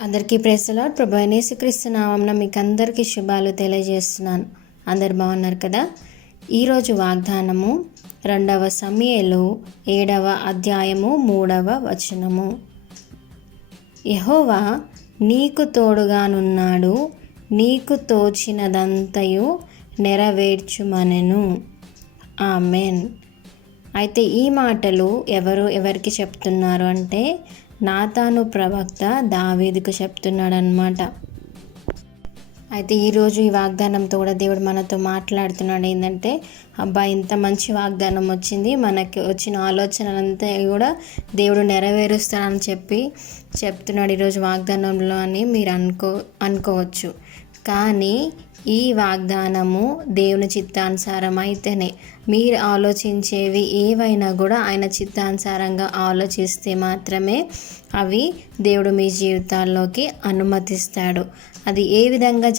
అందరికీ praise the lord. ప్రభు అయిన యేసుక్రీస్తు నామమున మీకు అందరికీ శుభాలు తెలియజేస్తున్నాను. అందరు బాగున్నారు కదా? ఈరోజు వాగ్దానము 2వ సమూయేలు 7వ అధ్యాయము 3వ వచనము. యెహోవా నీకు తోడుగానున్నాడు, నీకు తోచినదంతయు నెరవేర్చుమనెను. ఆమెన్. అయితే ఈ మాటలు ఎవరికి చెప్తున్నారు అంటే నాతాను ప్రవక్త దావీదుకు చెప్తున్నాడు అన్నమాట. అయితే ఈరోజు ఈ వాగ్దానంతో కూడా దేవుడు మనతో మాట్లాడుతున్నాడు. ఏంటంటే అబ్బా ఇంత మంచి వాగ్దానం వచ్చింది, మనకి వచ్చిన ఆలోచనలంతా కూడా దేవుడు నెరవేరుస్తాడని చెప్తున్నాడు ఈరోజు వాగ్దానంలో అని మీరు అనుకోవచ్చు. కానీ ఈ వాగ్దానము దేవుని చిత్తానుసారం అయితేనే, మీరు ఆలోచించేవి ఏవైనా కూడా ఆయన చిత్తానుసారంగా ఆలోచిస్తే మాత్రమే అవి దేవుడు మీ జీవితాల్లోకి అనుమతిస్తాడు. అది ఏ విధంగా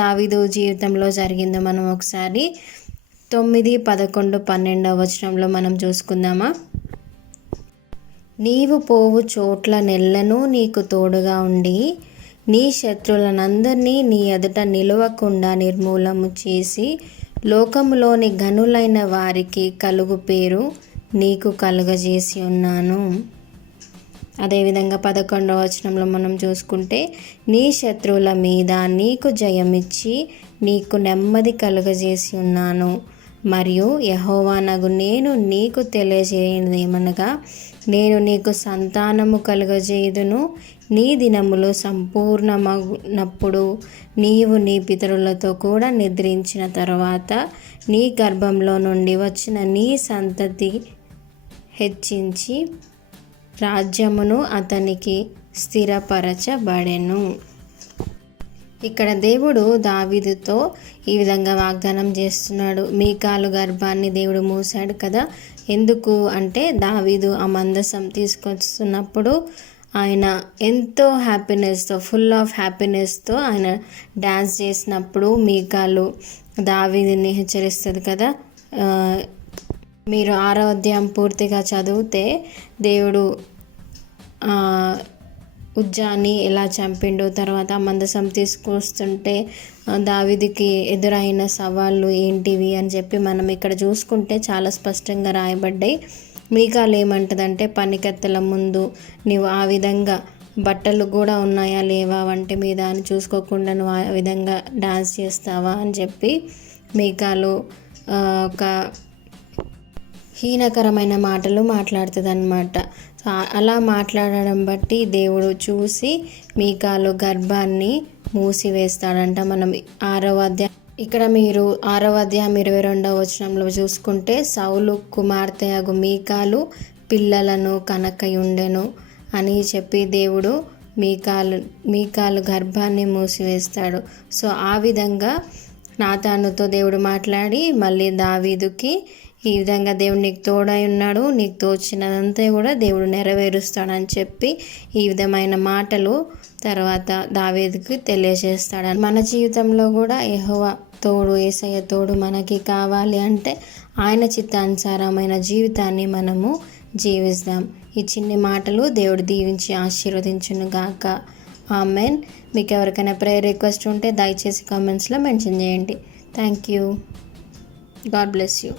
దావీదు జీవితంలో జరిగిందో మనం ఒకసారి 9, 11, 12 వచనంలో మనం చూసుకుందామా. నీవు పోవు చోట్ల నెల్లను నీకు తోడుగా ఉండి నీ శత్రువులనందరినీ నీ ఎదుట నిలవకుండా నిర్మూలము చేసి లోకములోని గనులైన వారికి కలుగు పేరు నీకు కలుగజేసి ఉన్నాను. అదేవిధంగా 11వ వచనంలో మనం చూసుకుంటే నీ శత్రువుల మీద నీకు జయమిచ్చి నీకు నెమ్మది కలుగజేసి ఉన్నాను. మరియు యెహోవానగు నేను నీకు తెలియజేయనిదేమనగా నేను నీకు సంతానము కలుగజేయుదును. నీ దినములు సంపూర్ణమగునప్పుడు నీవు నీ పితరులతో కూడా నిద్రించిన తర్వాత నీ గర్భంలో నుండి వచ్చిన నీ సంతతి హెచ్చించి రాజ్యమును అతనికి స్థిరపరచబడెను. ఇక్కడ దేవుడు దావీదుతో ఈ విధంగా వాగ్దానం చేస్తున్నాడు. మీకాలు గర్భాన్ని దేవుడు మూసాడు కదా. ఎందుకు అంటే దావీదు ఆ మందసం తీసుకొస్తున్నప్పుడు ఆయన ఎంతో హ్యాపీనెస్తో, ఫుల్ ఆఫ్ హ్యాపీనెస్తో ఆయన డ్యాన్స్ చేసినప్పుడు మీకాలు దావీదుని హెచ్చరిస్తుంది కదా. మీరు 6వ అధ్యాయం పూర్తిగా చదివితే దేవుడు ఉజ్జాని ఎలా చంపిండో, తర్వాత మందసం తీసుకొస్తుంటే దావీదుకి ఎదురైన సవాళ్ళు ఏంటివి అని చెప్పి మనం ఇక్కడ చూసుకుంటే చాలా స్పష్టంగా రాయబడ్డాయి. మీకాలు ఏమంటుందంటే పనికత్తెల ముందు నువ్వు ఆ విధంగా బట్టలు కూడా ఉన్నాయా లేవా వంటి మీద అని చూసుకోకుండా నువ్వు ఆ విధంగా డాన్స్ చేస్తావా అని చెప్పి మీకాలు ఒక హీనకరమైన మాటలు మాట్లాడుతుంది అన్నమాట. అలా మాట్లాడడం బట్టి దేవుడు చూసి మీకాలు గర్భాన్ని మూసివేస్తాడంట. మనం 6వ అధ్యాయం ఇక్కడ మీరు 6వ అధ్యాయం 22వ వచనంలో చూసుకుంటే సౌలు కుమార్తె అగు పిల్లలను కనకయుండెను అని చెప్పి దేవుడు మీకాలు గర్భాన్ని మూసివేస్తాడు. సో ఆ విధంగా నాతానుతో దేవుడు మాట్లాడి మళ్ళీ దావీదుకి ఈ విధంగా దేవుడు నీకు తోడై ఉన్నాడు, నీకు తోచినదంతా కూడా దేవుడు నెరవేరుస్తాడని చెప్పి ఈ విధమైన మాటలు తర్వాత దావీదుకి తెలియజేస్తాడు. మన జీవితంలో కూడా యెహోవా తోడు, యేసయ్య తోడు మనకి కావాలి అంటే ఆయన చిత్తానుసారమైన జీవితాన్ని మనము జీవిస్తాం. ఈ చిన్ని మాటలు దేవుడు దీవించి ఆశీర్వదించును గాక. ఆమెన్. మీకు ఎవరికైనా ప్రేయర్ రిక్వెస్ట్ ఉంటే దయచేసి కామెంట్స్లో మెన్షన్ చేయండి. Thank you. God bless you.